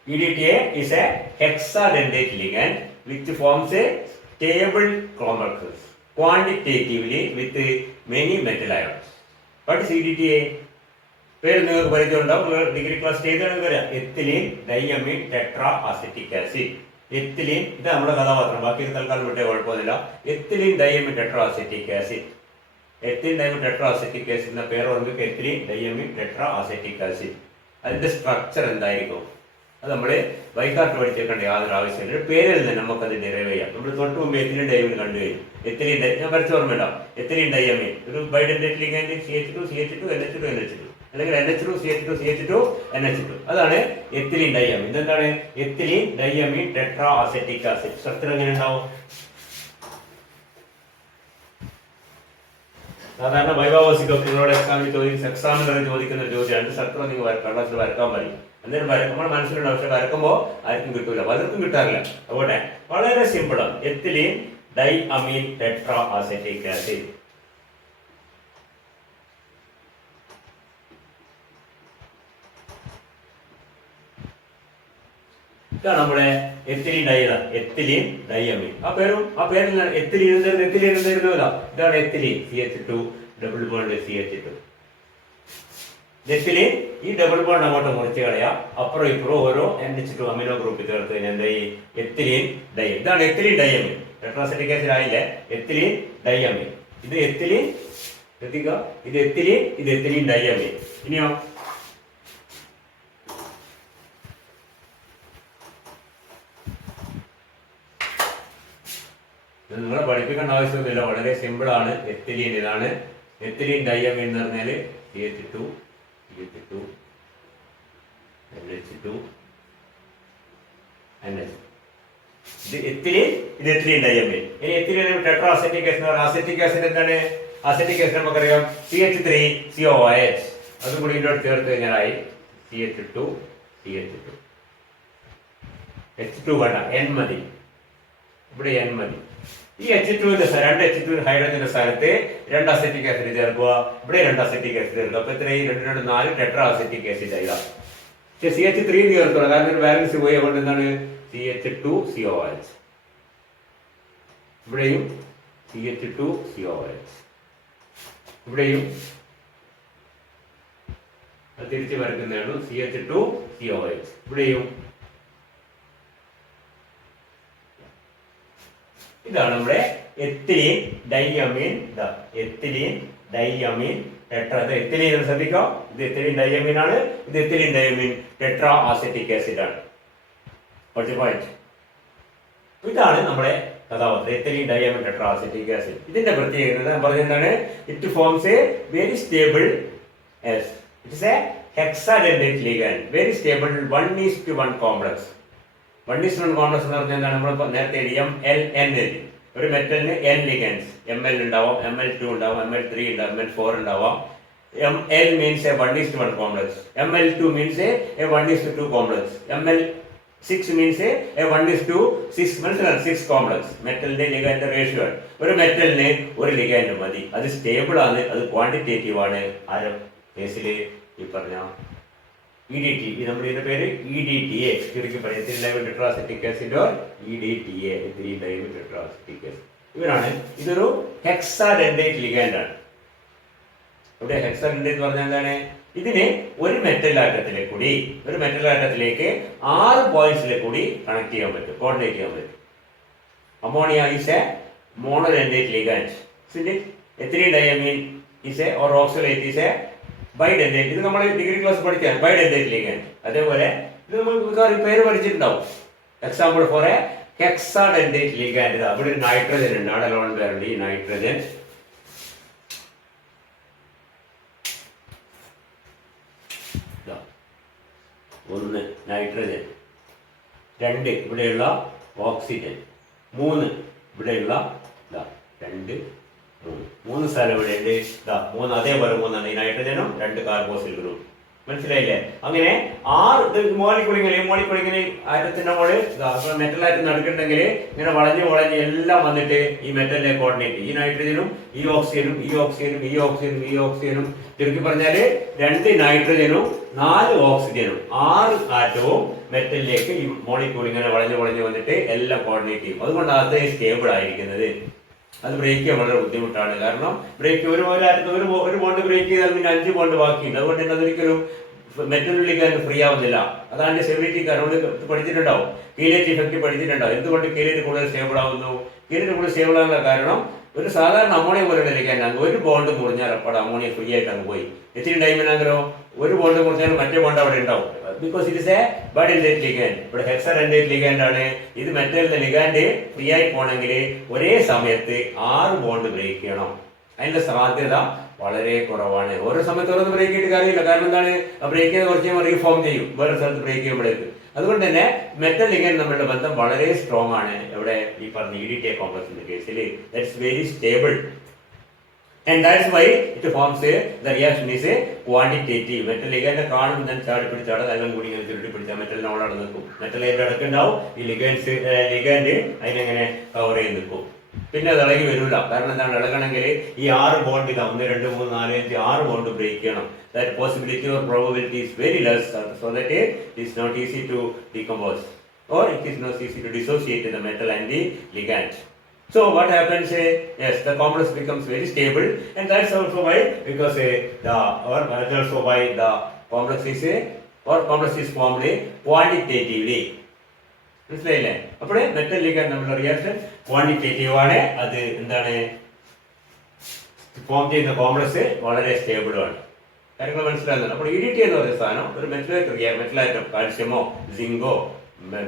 EDTA is a hexadentate ligand which forms a stable complexes quantitatively with many metal ions. What is EDTA? പേര് നിങ്ങൾക്ക് പരിചയമുണ്ടാവും, degree class ചെയ്താണ് വരാം. Ethylene diamine tetra acetic acid. Ethylene ഇത് നമ്മുടെ കഥാപാത്രം, ബാക്കി തൽക്കാലം വിട്ടേ കുഴപ്പമൊന്നുമില്ല. Ethylene diamine tetra acetic acid. Ethylene diamine tetra acetic acid എന്ന പേര് ഓർമ്മിക്കുക. Ethylene diamine tetra acetic acid. അതിന്റെ സ്ട്രക്ചർ എന്തായിരിക്കും അത് നമ്മൾ ബൈക്കാർട്ട് പഠിച്ചേക്കേണ്ട യാതൊരു ആവശ്യമില്ല. പേരിൽ നിന്ന് നമുക്കത് ഡിറൈവ് ചെയ്യാം. നമ്മൾ തൊട്ട് മുമ്പ് എത്തിലീൻ ഡൈയമീൻ കണ്ടു കഴിഞ്ഞു. എത്തിലീൻ ഞാൻ വരച്ച ഓർമ്മയില്ല. എത്തിലീൻ ഡൈയമീൻ ഒരു ബൈഡെൻഡേറ്റ് ligand CH2 CH2 NH2 NH2 അല്ലെങ്കിൽ NH2 CH2 CH2 NH2. അതാണ് എത്തിലീൻ ഡൈയമീൻ. ഇതെന്താണ്? Ethylene diamine tetra acetic acid. Structure എങ്ങനെ ഉണ്ടാവും? സാധാരണ ബയോളജിക്കൊക്കെ നിങ്ങളോട് എക്സാമിനർ ചോദിക്കുന്ന ഒരു ചോദ്യമാണ്. സ്ട്രക്ചർ നിങ്ങൾ കള്ളത്തിൽ വരക്കാൻ പറയും. എന്തായാലും നമ്മുടെ മനസ്സിലുണ്ട്, പക്ഷെ വരക്കുമ്പോൾ ആർക്കും കിട്ടൂല, പലർക്കും കിട്ടാറില്ല. അതുകൊണ്ട് വളരെ സിമ്പിളാണ്. Ethylene diamine tetra acetic acid. ഇതാണ് നമ്മുടെ എത്തിലീൻ എത്തിലീൻ ഡൈയമീൻ. ആ പേരിൽ എത്തിലീൻ എന്തായിരുന്നില്ല. ഇതാണ് ethylene CH2 double bond CH2. Ethylene ഈ ഡബിൾ ബോണ്ട് അങ്ങോട്ട് മുറിച്ച് കളയാം. അപ്പുറം ഇപ്പുറം ഓരോ NH2 അമിനോ ഗ്രൂപ്പ് ചേർത്ത് കഴിഞ്ഞാൽ എന്താ ഈ എത്തിലീൻ ഡൈയമീൻ. ഇതാണ് എത്തിലീൻ ഡൈയമീൻ. ടെട്രാസെറ്റിക് ആസിഡ് ആയില്ലേ? എത്തിലീൻ ഡൈയമീൻ. ഇത് എത്തിലീൻ ശ്രദ്ധിക്കുക, ഇത് എത്തിലീൻ ഡൈയമീൻ. ഇനിയോ നിങ്ങളെ പഠിപ്പിക്കേണ്ട ആവശ്യമൊന്നുമില്ല, വളരെ സിമ്പിൾ ആണ്. എത്തിലീൻ ഇതാണ്. എത്തിലീൻ ഡൈയമീൻ എന്ന് പറഞ്ഞാൽ CH2 CH2 NH2 NH. ഇത് എത്തിലീൻ ഡൈയമീൻ. ഇനി ethylene tetra acetic acid. Acetic acid എന്താണ്? അസറ്റിക് ആസിഡ് നമുക്കറിയാം CH3COOH. അതും കൂടി ഇതിനോട് ചേർത്ത് കഴിഞ്ഞാലായി CH2 CH2. H2 വേണ്ട, N മതി. ഇവിടെ N മതി. ഈ H2 രണ്ട് H2 ഹൈഡ്രജന്റെ സ്ഥാനത്ത് രണ്ട് അസറ്റിക് ആസിഡ് ചേർക്കുക. ഇവിടെ രണ്ട് അസറ്റിക് ആസിഡ് ചേർക്കുക. അപ്പൊ ഇത്രയും 2 4 ടെട്രാ അസറ്റിക് ആസിഡ് ആയില്ല. പക്ഷെ CH3 ചേർക്കണം, കാരണം ഒരു ബാലൻസ് പോയി. അതുകൊണ്ട് എന്താണ്? CH2COOH. ഇവിടെയും CH2COOH. ഇവിടെയും തിരിച്ച് വരയ്ക്കുന്നതാണ് CH2COOH. ഇവിടെയും ഇതാണ് നമ്മുടെ ethylene diamine. Ethylene diamine tetra. ഇത് എത്തിലീൻ ശ്രദ്ധിക്കാം, ഇത് എത്തിലീൻ ഡൈയമീൻ ആണ്. ഇത് ethylene diamine tetra acetic acid ആണ്. ഇതാണ് നമ്മുടെ കഥാപാത്രം ethylene diamine tetra acetic acid. ഇതിന്റെ പ്രത്യേകത പറഞ്ഞെന്താണ്? It forms a very stable it is a hexadentate ligand, very stable 1:1 complex. 1:1 complex എന്ന് പറഞ്ഞാൽ എന്താണ്? നമ്മൾ നേരത്തെ MLN ഒരു മെറ്റലിന് N ലിഗൻഡ്സ്. ML ഉണ്ടാവാം, ML2 ഉണ്ടാവാം, ML3 ഉണ്ടാവും, ML4 ഉണ്ടാവാം. ML means a 1:1 complex. ML2 means a 1:2 complex. ML6 means a 1:6 മനസ്സിലാണ്, 6 കോംപ്ലക്സ്. മെറ്റലിന്റെ ലിഗാൻഡ് റേഷ്യോ ആണ്. ഒരു മെറ്റലിന് ഒരു ലിഗാൻഡ് മതി. അത് സ്റ്റേബിൾ ആണ്, അത് ക്വാണ്ടിറ്റേറ്റീവ് ആണ്. ആരും കേസിൽ ഈ പറഞ്ഞ EDT നമ്മൾ ഇതിന്റെ പേര് EDTA ചുരുക്കി പറയും ethylene diamine tetraacetic acid or EDTA ethylene diamine tetraacetic acid. ഇവരാണ് ഇതൊരു ഹെക്സാഡെൻഡേറ്റ് ലിഗാൻഡ് ആണ്. ഇവിടെ ഹെക്സാഡെൻഡേറ്റ് എന്ന് പറഞ്ഞാൽ എന്താണ്? ഇതിന് ഒരു മെറ്റൽ ആറ്റത്തിലേക്ക് 6 പോയിന്റ്സിലെ കൂടി കണക്ട് ചെയ്യാൻ പറ്റും, കോർഡിനേറ്റ് ചെയ്യാൻ പറ്റും. Ammonia is a monodentate ligand. Ethylene diamine is a or oxalate is a bidentate. ഇത് നമ്മൾ ഡിഗ്രി ക്ലാസ് പഠിക്കാൻ ബൈഡെൻഡേറ്റ് ലിഗാൻഡ്. അതേപോലെ ഇത് നമ്മൾ പേര് പഠിച്ചിട്ടുണ്ടാവും. Example for a hexadentate ligand. അവിടെ ഒരു നൈട്രജൻ ഉണ്ട്, അവിടെ ലോൺ പേരുണ്ട് ഈ നൈട്രജൻ. ഒന്ന് നൈട്രജൻ, 2 ഇവിടെയുള്ള ഓക്സിജൻ, 3 ഇവിടെയുള്ള 2 3 സ്ഥലം ഇവിടെ ഉണ്ട്. 3 അതേപോലെ 3 ഈ നൈട്രജനും 2 കാർബോക്സിൽ ഗ്രൂപ്പ്. മനസ്സിലായില്ലേ? അങ്ങനെ 6 മോളിക്കുളിങ്ങനെ ആറ്റത്തിന്റെ മോള് മെറ്റൽ ആറ്റം നടക്കുന്നുണ്ടെങ്കിൽ ഇങ്ങനെ വളഞ്ഞ് എല്ലാം വന്നിട്ട് ഈ മെറ്റലിനെ കോർഡിനേറ്റ്. ഈ നൈട്രജനും ഈ ഓക്സിജനും ചുരുക്കി പറഞ്ഞാല് 2 നൈട്രജനും 4 ഓക്സിജനും 6 ആറ്റവും മെറ്റലിലേക്ക് ഈ മോളിക്കൂൾ ഇങ്ങനെ വളഞ്ഞ് വന്നിട്ട് എല്ലാം കോർഡിനേറ്റ് ചെയ്യും. അതുകൊണ്ട് അത് സ്റ്റേബിൾ ആയിരിക്കുന്നത്. അത് ബ്രേക്ക് ചെയ്യാൻ വളരെ ബുദ്ധിമുട്ടാണ്. കാരണം ബ്രേക്ക് ഒരു ബോണ്ട് ബ്രേക്ക് ചെയ്താൽ പിന്നെ 5 ബോണ്ട് ബാക്കിയുണ്ട്. അതുകൊണ്ട് തന്നെ അതൊരിക്കലും മെറ്റലിലേക്ക് ഫ്രീ ആവുന്നില്ല. അതാണ് സ്റ്റെബിലിറ്റി. കാരണം പഠിച്ചിട്ടുണ്ടാവും, കീലേറ്റ് ഇഫക്റ്റ് പഠിച്ചിട്ടുണ്ടാവും. എന്തുകൊണ്ട് കീലേറ്റ് കൂടുതൽ സ്റ്റേബിൾ ആവുന്നു? കീലേറ്റ് കൂടുതൽ സ്റ്റേബിൾ ആകാനുള്ള കാരണം ഒരു സാധാരണ അമോണിയ പോലെയുള്ള ലിഗാൻഡ് ഒരു ബോണ്ട് മുറിഞ്ഞാൽ അപ്പോൾ അമോണിയ ഫ്രീ ആയിട്ട് അങ്ങ് പോയി. എത്തിലീൻ ഡൈമിനാണെങ്കിലോ ഒരു ബോണ്ട് മുറിഞ്ഞാൽ മറ്റേ ബോണ്ട് അവിടെ ഉണ്ടാവും. Because it is a bidentate ligand. ഇവിടെ ഹെക്സാഡെൻഡേറ്റ് ലിഗാൻഡ് ആണ്. ഇത് മെറ്റലിന്റെ ലിഗാൻഡ് ഫ്രീ ആയി പോകണമെങ്കിൽ ഒരേ സമയത്ത് 6 ബോണ്ട് ബ്രേക്ക് ചെയ്യണം. അതിന്റെ സാധ്യത വളരെ കുറവാണ്. ഓരോ സമയത്ത് ഓരോന്ന് ബ്രേക്ക് ചെയ്തിട്ട് കാര്യമില്ല. കാരണം എന്താണ്? ബ്രേക്ക് ചെയ്ത് കുറച്ച് കഴിയുമ്പോൾ റീഫോം ചെയ്യും വേറെ സ്ഥലത്ത് ബ്രേക്ക് ചെയ്യുമ്പോഴേക്ക്. അതുകൊണ്ട് തന്നെ മെറ്റൽ ലിഗാൻഡ് തമ്മിലുള്ള ബന്ധം വളരെ സ്ട്രോങ് ആണ്. എവിടെ? ഈ പറഞ്ഞ EDTA കോംപ്ലക്സിന്റെ കേസിൽ that's very stable. And that's why it forms the reaction is a quantitative. Metal ligand കാണും ഞാൻ ചാടി പിടിച്ചാട് എല്ലാം കൂടി ഇങ്ങനെ ചുരുട്ടി പിടിച്ചാൽ മെറ്റലിനെ അവിടെ നിൽക്കും. മെറ്റൽ അതിന്റെ ഇടക്കുണ്ടാവും. ഈ ലിഗാൻഡ് അതിനെങ്ങനെ കവർ ചെയ്ത് നിൽക്കും. പിന്നെ അത് ഇളകി വരില്ല. കാരണം എന്താണ്? ഇളകണമെങ്കിൽ ഈ 6 ബോണ്ട് 1 2 3 4 5 6 ബോണ്ട് ബ്രേക്ക് ചെയ്യണം. That possibility or probability is very less, so that it is not easy to decompose or it is not easy to dissociate the metal and the ligand. So what happens? Yes, the complex becomes very stable, and that's also why because that's also why the complex is formed quantitatively. മനസ്സിലായില്ലേ? അപ്പോൾ metal ligand തമ്മിലുള്ള reaction quantitative ആണ്. അത് എന്താണ്? Form ചെയ്യുന്ന complex വളരെ സ്റ്റേബിളും ആണ്. കാര്യങ്ങൾ മനസ്സിലാകുന്നുണ്ട്. അപ്പോൾ EDTA എന്ന് പറയുന്ന സാധനം ഒരു മെറ്റലാറ്റം കാൽസ്യമോ സിങ്കോ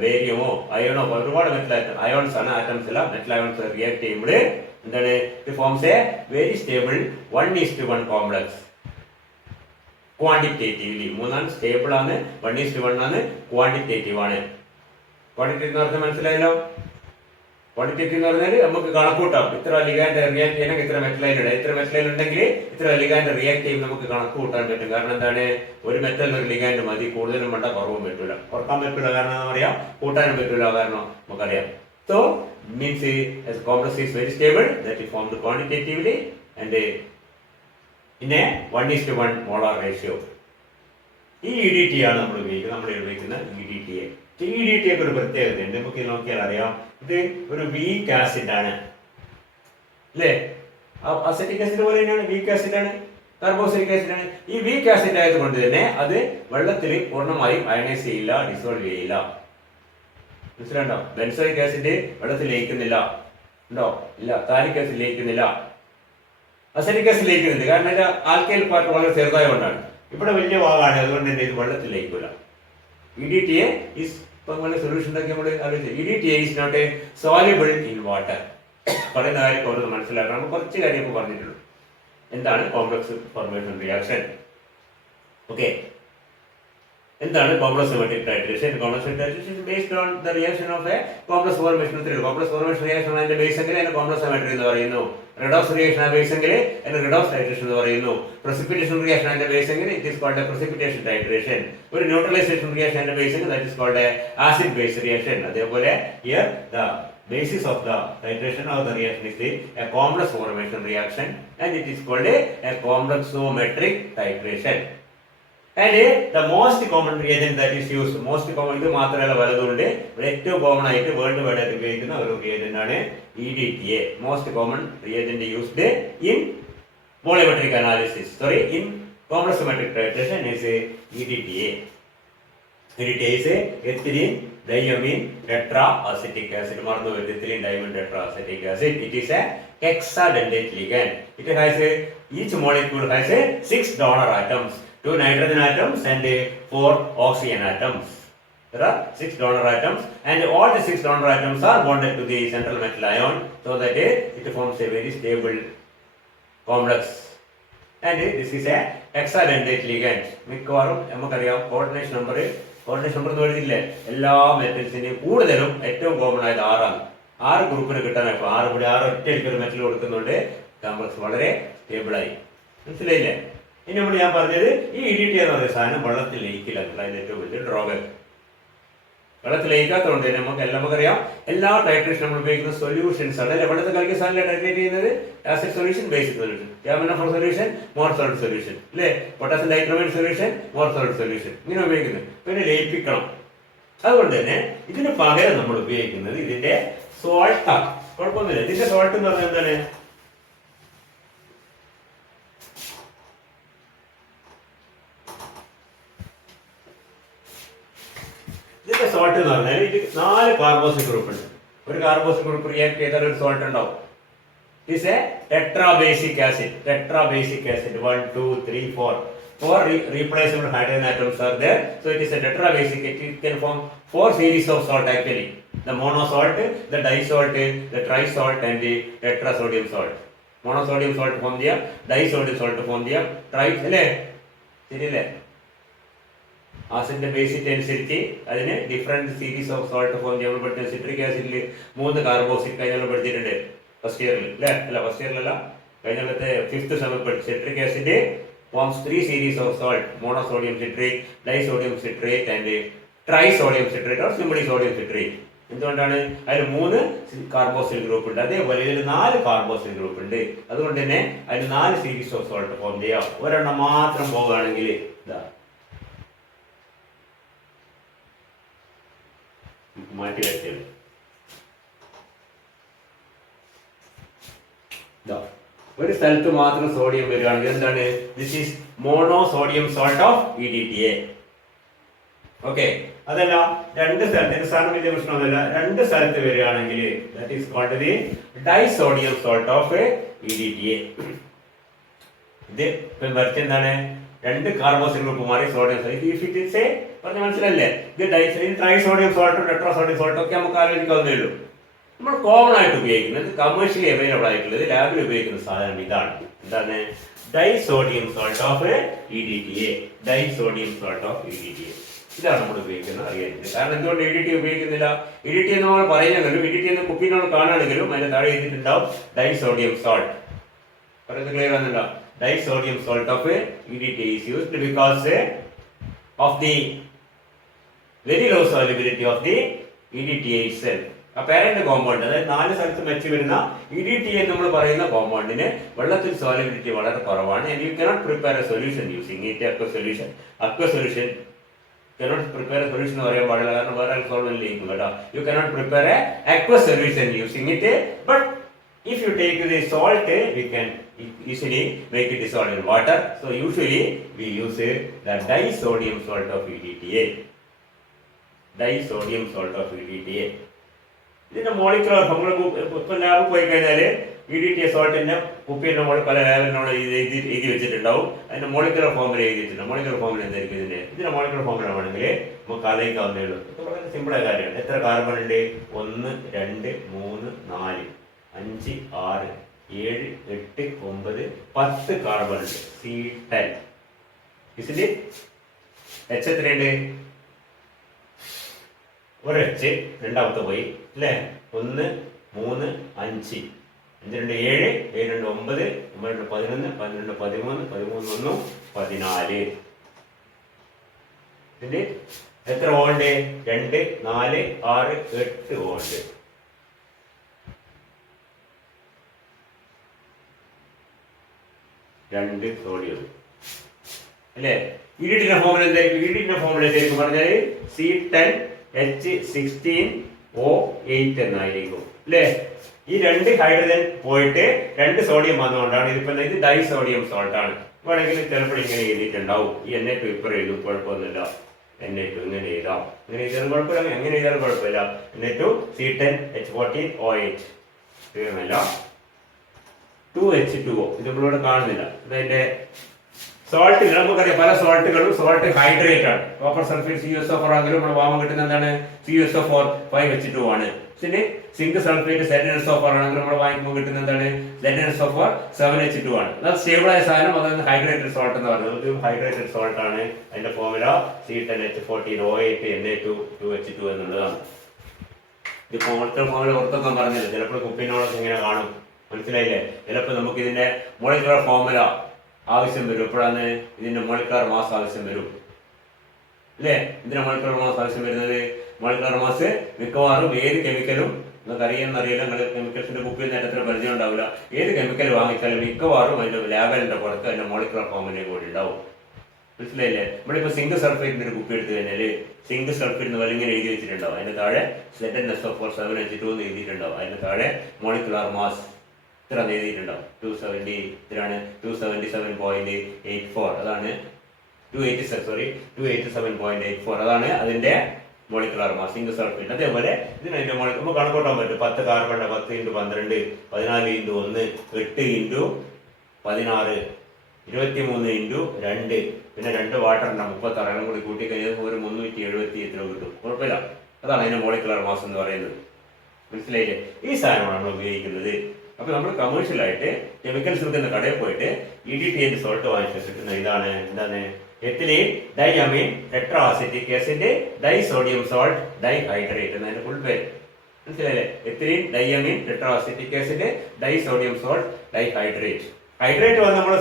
ബേരിയമോ അയണോ ഒരുപാട് മെറ്റലാറ്റം അയോൺസ് ആണ്. ആറ്റംസ് അല്ല, മെറ്റൽ അയോൺസ് റിയാക്ട് ചെയ്യുമ്പോൾ എന്താണ്? It forms a very stable 1:1 complex. Quantitatively 3 stable ആണ്, 1:1 ആണ്, ക്വാണ്ടിറ്റേറ്റീവ് ആണ്. ക്വാണ്ടിറ്റേറ്റീവ് എന്ന് പറഞ്ഞാൽ മനസ്സിലായല്ലോ? ക്വാണ്ടിറ്റേറ്റീവ് എന്ന് പറഞ്ഞാൽ നമുക്ക് കണക്കൂട്ടാം. ഇത്ര ലിഗാൻഡ് റിയാക്ട് ചെയ്യണമെങ്കിൽ ഇത്ര മെറ്റലൈൻ ഉണ്ട്, ഇത്ര മെറ്റലൈൻ ഉണ്ടെങ്കിൽ ഇത്ര ലിഗാൻഡ് റിയാക്ട് ചെയ്യും നമുക്ക് കണക്ക് കൂട്ടാൻ പറ്റും. കാരണം എന്താണ്? ഒരു മെറ്റലിന് ഒരു ലിഗാൻഡ് മതി, കൂടുതലും വേണ്ട, കുറവും പറ്റൂല, കുറക്കാൻ പറ്റൂല. കാരണം എന്താ പറയാ? കൂട്ടാനും പറ്റൂല. കാരണം നമുക്കറിയാം. So means complex is very stable, that is formed quantitatively and in A 1:1 molar ratio. ഈ EDTA ആണ് നമ്മൾ ഉപയോഗിക്കുന്ന EDTA. EDTA ഒരു പ്രത്യേകതയുണ്ട്. നമുക്ക് നോക്കിയാൽ അറിയാം, ഇത് ഒരു വീക്ക് ആസിഡ് ആണ് അല്ലേ? അസറ്റിക് ആസിഡ് പോലെ തന്നെയാണ്, വീക്ക് ആസിഡ് ആണ്, കാർബോക്സിലിക് ആസിഡ് ആണ്. ഈ വീക്ക് ആസിഡ് ആയതുകൊണ്ട് തന്നെ അത് വെള്ളത്തിൽ പൂർണ്ണമായും അയണൈസ് ചെയ്യില്ല, ഡിസോൾവ് ചെയ്യില്ല. മനസ്സിലുണ്ടോ? ബെൻസോയിക് ആസിഡ് വെള്ളത്തിൽ ലയിക്കുന്നില്ല, ഉണ്ടോ? ഇല്ല. താലിക് ആസിഡ് ലയിക്കുന്നില്ല, അസറ്റിക് ആസിഡ് ലയിക്കുന്നുണ്ട്. കാരണം അതിന്റെ ആൽക്കൈൽ പാർട്ട് വളരെ ചെറുതായതുകൊണ്ടാണ്. ഇവിടെ വലിയ ഭാഗമാണ്, അതുകൊണ്ട് തന്നെ ഇത് വെള്ളത്തിൽ ലയിക്കില്ല. EDTA is solution EDTA is not a soluble in water. പറയുന്ന കാര്യം അവർ മനസ്സിലാക്കണം. നമ്മൾ കുറച്ച് കാര്യം ഇപ്പോൾ പറഞ്ഞിട്ടുള്ളൂ. എന്താണ് കോംപ്ലക്സ് ഫോർമേഷൻ റിയാക്ഷൻ? ഓക്കെ, എന്താണ് complex symmetric titration? Complex titration based on the reaction of A complex formation. Complex formation reaction അതിന്റെ ബേസ് എങ്കിൽ അതിന്റെ കോംപ്ലക്സ് സിമെട്രി എന്ന് പറയുന്നു. റെഡോക്സ് റിയാക്ഷൻ ബേസ് എങ്കിൽ അതിന് റെഡോക്സ് ടൈട്രേഷൻ എന്ന് പറയുന്നു. പ്രസിപ്പിറ്റേഷൻ റിയാക്ഷൻ അതിന്റെ ബേസ് എങ്കിൽ it is called a precipitation titration. ഒരു ന്യൂട്രലൈസേഷൻ റിയാക്ഷൻ അതിന്റെ ബേസ് എങ്കിൽ that is called a acid base reaction. അതേപോലെ here the basis of the titration of the reaction is a complex formation reaction and it is called a complexometric titration. And the most common reagent that is used, most common ഇത് മാത്രമല്ല പലതുണ്ട്, ഏറ്റവും common ആയിട്ട് world wide ആയിട്ട് ഉപയോഗിക്കുന്ന ഒരു reagent ആണ് EDTA. Most common reagent used in volumetric analysis, in complex symmetric titration is EDTA. EDTA is ethylene diamine tetraacetic acid. മറന്നു വരുന്നത് ethylene diamine tetraacetic acid. It is a hexadentate ligand. It has each molecule has 6 donor atoms, 2 nitrogen atoms and 4 oxygen atoms. There are 6 donor atoms and all the 6 donor atoms are bonded to the central metal ion so that it forms a very stable complex. And this is a hexadentate ligand. മിക്കവാറും നമുക്കറിയാം coordination number എന്ന് പറയുന്നില്ലേ, എല്ലാ മെറ്റൽസിന്റെയും കൂടുതലും ഏറ്റവും common ആയത് 6 ആണ്. 6 ഗ്രൂപ്പിന് കിട്ടാനായി 6 ഇവിടെ 6 ഒറ്റയടിക്കൊരു മെറ്റൽ കൊടുക്കുന്നുണ്ട്, കോംപ്ലക്സ് വളരെ സ്റ്റേബിളായി. മനസ്സിലായില്ലേ? ഇനി നമ്മൾ ഞാൻ പറഞ്ഞത് ഈ EDTA എന്ന് പറയുന്ന സാധനം വെള്ളത്തിൽ ലയിക്കില്ല എന്നുള്ള അതിന്റെ ഏറ്റവും വലിയ ഡ്രോബാക്ക്. വെള്ളത്തിൽ ലയിക്കാത്തതുകൊണ്ട് തന്നെ നമുക്കറിയാം എല്ലാ ടൈട്രേഷൻ നമ്മൾ ഉപയോഗിക്കുന്ന സൊല്യൂഷൻസ് ആണ്. അല്ലെ, വെള്ളത്തിൽ കളിക്കുന്ന സാധനം ടൈട്രേറ്റ് ചെയ്യുന്നത് ആസിഡ് സൊല്യൂഷൻ, ബേസിക് സൊല്യൂഷൻ, യാമിനോഫോർ സൊല്യൂഷൻ, മോർ സോൾട്ട് സൊല്യൂഷൻ, അല്ലെ, potassium dichromate solution, Mohr salt solution, ഇങ്ങനെ ഉപയോഗിക്കുന്നത്. പിന്നെ ലയിപ്പിക്കണം. അതുകൊണ്ട് തന്നെ ഇതിന് പകരം നമ്മൾ ഉപയോഗിക്കുന്നത് ഇതിന്റെ സോൾട്ടാണ്. കുഴപ്പമൊന്നുമില്ല. ഇതിന്റെ സോൾട്ട് എന്ന് പറഞ്ഞാൽ എന്താണ്? ഇതിന്റെ സോൾട്ട് എന്ന് പറഞ്ഞാൽ ഇത് 4 കാർബോക്സിൽ ഗ്രൂപ്പ് ഉണ്ട്. ഒരു കാർബോക്സിൽ ഗ്രൂപ്പ് റിയാക്ട് ചെയ്താൽ ഒരു സോൾട്ട് ഉണ്ടാവും. Is a tetrabasic acid. Tetrabasic acid 1, 2, 3, 4. 4 replaceable hydrogen atoms are there. So it is a tetrabasic. It can form 4 series of salt actually. The monosalt, the disalt, the trisalt and the tetrasodium salt. Monosodium salt form the disodium salt form the അല്ലേ ശരിയല്ലേ? ആസിഡിന്റെ ബേസിറ്റ് അനുസരിച്ച് അതിന് different series of salt form ചെയ്യാൻ പഠിച്ച citric ആസിഡിൽ 3 carboxyl കഴിഞ്ഞ പഠിച്ചിട്ടുണ്ട് first ഇയറിൽ അല്ലേ? അല്ല, ഫസ്റ്റ് ഇയറിലല്ല, കഴിഞ്ഞ 5th സെമസ്റ്റർ പഠിച്ചു. Citric acid forms 3 series of salt: monosodium citrate, disodium citrate and trisodium citrate or simply sodium citrate. എന്തുകൊണ്ടാണ്? അതിൽ 3 കാർബോക്സിൽ ഗ്രൂപ്പ് ഉണ്ട്, അതേപോലെ ഇതിൽ 4 കാർബോക്സിൽ ഗ്രൂപ്പ് ഉണ്ട്. അതുകൊണ്ട് തന്നെ അതിന് 4 സീരീസ് ഓഫ് സോൾട്ട് ഫോം ചെയ്യാം. ഒരെണ്ണം മാത്രം പോകുകയാണെങ്കിൽ ഇതാ മാറ്റി വെച്ചത് ഒരു സ്ഥലത്ത് മാത്രം സോഡിയം വരികയാണെങ്കിൽ എന്താണ്? This is monosodium salt of EDTA. Okay, അതല്ല 2 സ്ഥലത്ത് സാധനം വലിയ പ്രശ്നമൊന്നുമില്ല. 2 സ്ഥലത്ത് വരികയാണെങ്കിൽ that is called the disodium salt of EDTA. ഇത് ഇപ്പം വരച്ച എന്താണ്? 2 കാർബോക്സിൽ ഗ്രൂപ്പ് മാറി സോഡിയം പറഞ്ഞ മനസ്സിലല്ലേ? ഇത് ട്രൈസോഡിയം സോൾട്ടും ടെട്രാസോഡിയം സോൾട്ടും ഒക്കെ നമുക്ക് ആലോചിക്കാവുന്നേ ഉള്ളൂ. നമ്മൾ കോമൺ ആയിട്ട് ഉപയോഗിക്കുന്നത്, കമേഴ്ഷ്യലി അവൈലബിൾ ആയിട്ടുള്ളത്, ലാബിൽ ഉപയോഗിക്കുന്ന സാധനം ഇതാണ്. എന്താണ്? Disodium salt of EDTA. Disodium salt of EDTA ഇതാണ് നമ്മൾ ഉപയോഗിക്കുന്നത്. അറിയാനില്ല. കാരണം എന്തുകൊണ്ട് EDTA ഉപയോഗിക്കുന്നില്ല? EDTA നമ്മൾ പറയുന്നെങ്കിലും EDTA എന്ന് കുപ്പി നമ്മൾ കാണുകയാണെങ്കിലും അതിന്റെ താഴെ എഴുതിയിട്ടുണ്ടാവും ഡൈസോഡിയം സോൾട്ട്. പറയുന്നത് clear ആണെന്നുണ്ടോ? Disodium salt of EDTA is used because of the very low solubility of the EDTA itself. A parent compound, അതായത് 4 സ്ഥലത്ത് മെച്ച് വരുന്ന EDTA എന്ന് നമ്മൾ പറയുന്ന കോമ്പൗണ്ടിന് വെള്ളത്തിൽ സോലിബിലിറ്റി വളരെ കുറവാണ്. and you cannot prepare a solution using it. Aqueous solution cannot prepare a solution എന്ന് പറയാൻ പാടില്ല, കാരണം വേറെ സോൾവെന്റ് ലയിക്കും കേട്ടോ. You cannot prepare a aqueous solution using it, but if you take the salt, we can easily make it dissolve in water. So usually we use the disodium salt of EDTA. Disodium salt of EDTA. ഇതിന്റെ molecular നമ്മൾ ഇപ്പൊ ലാബിൽ പോയി കഴിഞ്ഞാൽ EDTA സോൾട്ടിന്റെ കുപ്പിന്റെ മുകളിൽ പല ലാബിനോട് എഴുതി വെച്ചിട്ടുണ്ടാവും. അതിന്റെ മോളിക്കുലർ ഫോമിൽ എഴുതിയിട്ടുണ്ട്. മോളിക്കുലർ ഫോമിൽ എന്തായിരിക്കും ഇതിന്റെ മോളിക്കുലർ ഫോമിൽ ആണെങ്കിൽ നമുക്ക് ആലോചിക്കാവുന്നേ ഉള്ളൂ. ഇത് വളരെ സിമ്പിളായ കാര്യമാണ്. എത്ര കാർബൺ ഉണ്ട്? 1, 2, 3, 4, 5, 6, 7, 8, 9, 10 കാർബൺ ഉണ്ട്. C10. ഇതില് H എത്രയുണ്ട്? ഒരു H, രണ്ടാമത്തെ പോയി അല്ലേ? 1, 3, 5, 5, 2, 7, 7, 2, 9, 9, 11, 12, 13, 13, 1, 14. ഇതില് എത്ര വോൾട്ട്? 2, 4, 6, 8 വോൾട്ട്. രണ്ട് സോഡിയം അല്ലേ? ഇഡിറ്റിന്റെ ഫോമുല എന്തായിരിക്കും? ഇഡിറ്റിന്റെ ഫോമുല ശരിക്കും പറഞ്ഞാൽ C10H16O8 എന്നായിരിക്കും അല്ലേ? ഈ രണ്ട് ഹൈഡ്രജൻ പോയിട്ട് രണ്ട് സോഡിയം വന്നുകൊണ്ടാണ് ഇതിപ്പോ ഇത് ഡൈസോഡിയം സോൾട്ട് ആണ്. വേണമെങ്കിൽ ചിലപ്പോൾ ഇങ്ങനെ എഴുതിയിട്ടുണ്ടാവും. ഈ Na2 ഇപ്പുറം എഴുതും, കുഴപ്പമൊന്നുമില്ല. Na2 ഇങ്ങനെ എഴുതാം, ഇങ്ങനെ എഴുതാനും കുഴപ്പമില്ല, എങ്ങനെ എഴുതാനും കുഴപ്പമില്ല. Na2 C10H14O8 തീർന്നല്ല. 2H2O ഇത് നമ്മളിവിടെ കാണുന്നില്ല. ഇതിന്റെ സോൾട്ടുകൾ നമുക്കറിയാം, പല സോൾട്ടുകളും സോൾട്ട് ഹൈഡ്രേറ്റ് ആണ്. കോപ്പർ സൾഫേറ്റ് CuSO4 ആണെങ്കിലും നമ്മുടെ വാമം കിട്ടുന്ന എന്താണ്? CuSO4 5H2 ആണ്. പിന്നെ സിങ്ക് സൾഫേറ്റ് ZnSO4 ആണെങ്കിൽ നമ്മൾ വാങ്ങിക്കുമ്പോൾ കിട്ടുന്ന എന്താണ്? ZnSO4 7H2 ആണ്. അത് സ്റ്റേബിൾ ആയ സാധനം, അതായത് ഹൈഡ്രേറ്റഡ് സോൾട്ട് എന്ന് പറയുന്നത് ഹൈഡ്രേറ്റഡ് സോൾട്ട് ആണ്. അതിന്റെ ഫോർമുല C10H14O8 Na2 2H2 എന്നുള്ളതാണ്. ഇത് ഫോർമുല പുറത്തൊന്നും പറഞ്ഞില്ല, ചിലപ്പോൾ കുപ്പിനോടൊക്കെ ഇങ്ങനെ കാണും, മനസ്സിലായില്ലേ? ചിലപ്പോൾ നമുക്ക് ഇതിന്റെ മോളിക്കുലർ ഫോർമുല ആവശ്യം വരും. എപ്പോഴാണ് ഇതിന്റെ മോളിക്കുലർ മാസ് ആവശ്യം വരും അല്ലേ? ഇതിന്റെ മോളിക്കുലർ മാസ് ആവശ്യം വരുന്നത്, മോളിക്കുലർ മാസ് മിക്കവാറും ഏത് കെമിക്കലും നിങ്ങൾക്ക് അറിയില്ല, നിങ്ങൾ കെമിക്കൽസിന്റെ കുപ്പിയിൽ നേരത്തെ പരിചയം ഉണ്ടാവില്ല. ഏത് കെമിക്കൽ വാങ്ങിച്ചാലും മിക്കവാറും അതിന്റെ ലേബലിന്റെ പുറത്ത് അതിന്റെ മോളിക്കുലർ ഫോർമുലയും കൂടി ഉണ്ടാവും, മനസ്സിലായില്ലേ? നമ്മളിപ്പോ സിങ്ക് സൾഫേറ്റിന്റെ ഒരു കുപ്പി എടുത്തു കഴിഞ്ഞാല് സിങ്ക് സൾഫേറ്റ് എന്ന് വലിങ്ങനെ എഴുതി വെച്ചിട്ടുണ്ടാവും. അതിന്റെ താഴെ ZnSO4 7H2 എന്ന് എഴുതിയിട്ടുണ്ടാവും. അതിന്റെ താഴെ മോളിക്കുലർ മാസ് ഇത്ര എഴുതിയിട്ടുണ്ടാവും. 270 ഇത്രയാണ് 277.84, അതാണ് 287.84 അതാണ് അതിന്റെ മോളിക്കുലർ മാസ് സിങ്ക് സൾഫേറ്റ്. അതേപോലെ ഇതിന് അതിന്റെ നമുക്ക് കണക്കൂട്ടാൻ പറ്റും. 10 കാർബൺ 10 × 12 14 × 1 8 × 16 23 × 2 പിന്നെ 2 വാട്ടറിന്റെ 36 കൂടി കൂട്ടിക്കഴിഞ്ഞാൽ ഒരു 370 എത്ര കിട്ടും, കുഴപ്പമില്ല. അതാണ് അതിന്റെ മോളിക്കുലർ മാസ് എന്ന് പറയുന്നത്, മനസ്സിലായില്ലേ? ഈ സാധനമാണ് നമ്മൾ ഉപയോഗിക്കുന്നത്. അപ്പൊ നമ്മൾ കമേഴ്ഷ്യലായിട്ട് കെമിക്കൽസ് വിൽക്കുന്ന കടയിൽ പോയിട്ട് EDTA സോൾട്ട് വാങ്ങിച്ച് കിട്ടുന്ന ഇതാണ് എന്താണ്? Ethylene diamine tetraacetic acid disodium salt dihydrate എന്നതിന്റെ ഫുൾ പേര്, മനസ്സിലായില്ലേ? Ethylene diamine tetraacetic acid disodium salt dihydrate. Hydrate വന്ന് നമ്മൾ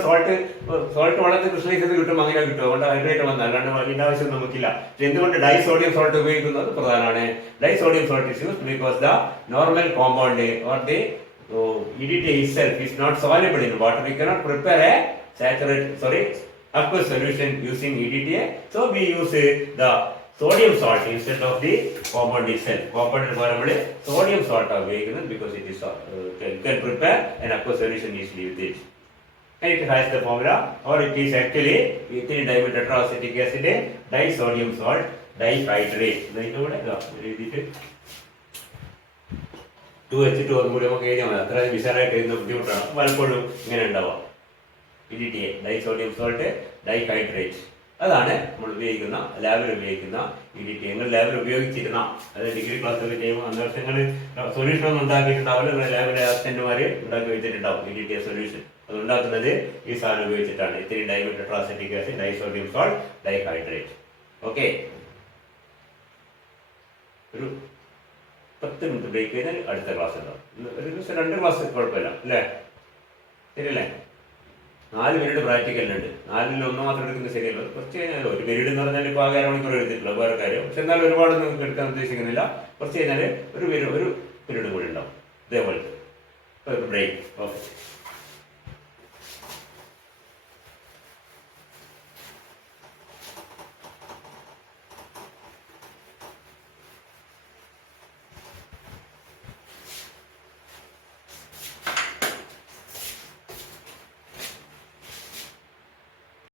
സോൾട്ട് വളരെ ക്രിസ്റ്റലൈസ് ചെയ്ത് കിട്ടും, അങ്ങനെ കിട്ടും. അതുകൊണ്ട് ഹൈഡ്രേറ്റ് വന്ന അല്ലാണ്ട് അതിന്റെ ആവശ്യം നമുക്കില്ല. എന്തുകൊണ്ട് ഡൈസോഡിയം സോൾട്ട് ഉപയോഗിക്കുന്നത് പ്രധാനമാണ്. Disodium salt is used because the normal compound or the EDTA itself is not soluble in water. We cannot prepare a aqueous solution using EDTA. So we use the sodium salt instead of the compound itself. Compound environment sodium salt are available because it is can prepare an aqueous solution easily with it. And it has the formula, or it is actually ethylene dimetetracetic acid disodium salt dihydrate. 2H2 കൂടി നമുക്ക് എഴുതിയാൽ മതി. അത്ര വിശാലമായിട്ട് എഴുതുന്ന ബുദ്ധിമുട്ടാണ്, പലപ്പോഴും ഇങ്ങനെ ഉണ്ടാവാം. EDTA ഡൈസോഡിയം സോൾട്ട് ഡൈഹൈഡ്രേറ്റ് അതാണ് നമ്മൾ ഉപയോഗിക്കുന്ന ലാബിൽ ഉപയോഗിക്കുന്ന EDTA. നിങ്ങൾ ലാബിൽ ഉപയോഗിച്ചിരുന്ന, അതായത് ഡിഗ്രി ക്ലാസ്സൊക്കെ ചെയ്യുമ്പോൾ അന്ന് വർഷങ്ങൾ സൊല്യൂഷൻ ഒന്നും ഉണ്ടാക്കിയിട്ടുണ്ടാവില്ല. നിങ്ങൾ ലാബിലെ അസിസ്റ്റന്റുമാര് ഉണ്ടാക്കി വെച്ചിട്ടുണ്ടാവും EDTA സൊല്യൂഷൻ. അത് ഉണ്ടാക്കുന്നത് ഈ സാധനം ഉപയോഗിച്ചിട്ടാണ്. ഇത്തിരി ഡൈമെട്രാസെറ്റിക് acid disodium salt dihydrate. Okay, ഒരു 10 മിനിറ്റ് ബ്രേക്ക് കഴിഞ്ഞാൽ അടുത്ത ക്ലാസ് ഉണ്ടാവും. ഒരു ദിവസം 2 ക്ലാസ് കുഴപ്പമില്ല അല്ലേ? ശരിയല്ലേ? 4 പീരീഡ് പ്രാക്ടിക്കലുണ്ട്. 4-ൽ 1 മാത്രം എടുക്കുന്നത് ശരിയല്ല. കുറച്ച് കഴിഞ്ഞാൽ ഒരു പീരീഡ് എന്ന് പറഞ്ഞാൽ ഇപ്പോൾ ആകെ 1 മണിക്കൂർ എടുത്തിട്ടില്ല, വേറെ കാര്യം. പക്ഷെ എന്നാലും ഒരുപാട് നിങ്ങൾക്ക് എടുക്കാൻ ഉദ്ദേശിക്കുന്നില്ല. കുറച്ച് കഴിഞ്ഞാൽ ഒരു പീരീഡ് കൂടി ഉണ്ടാവും ഇതേപോലത്തെ. ബ്രേക്ക്. ഓക്കെ.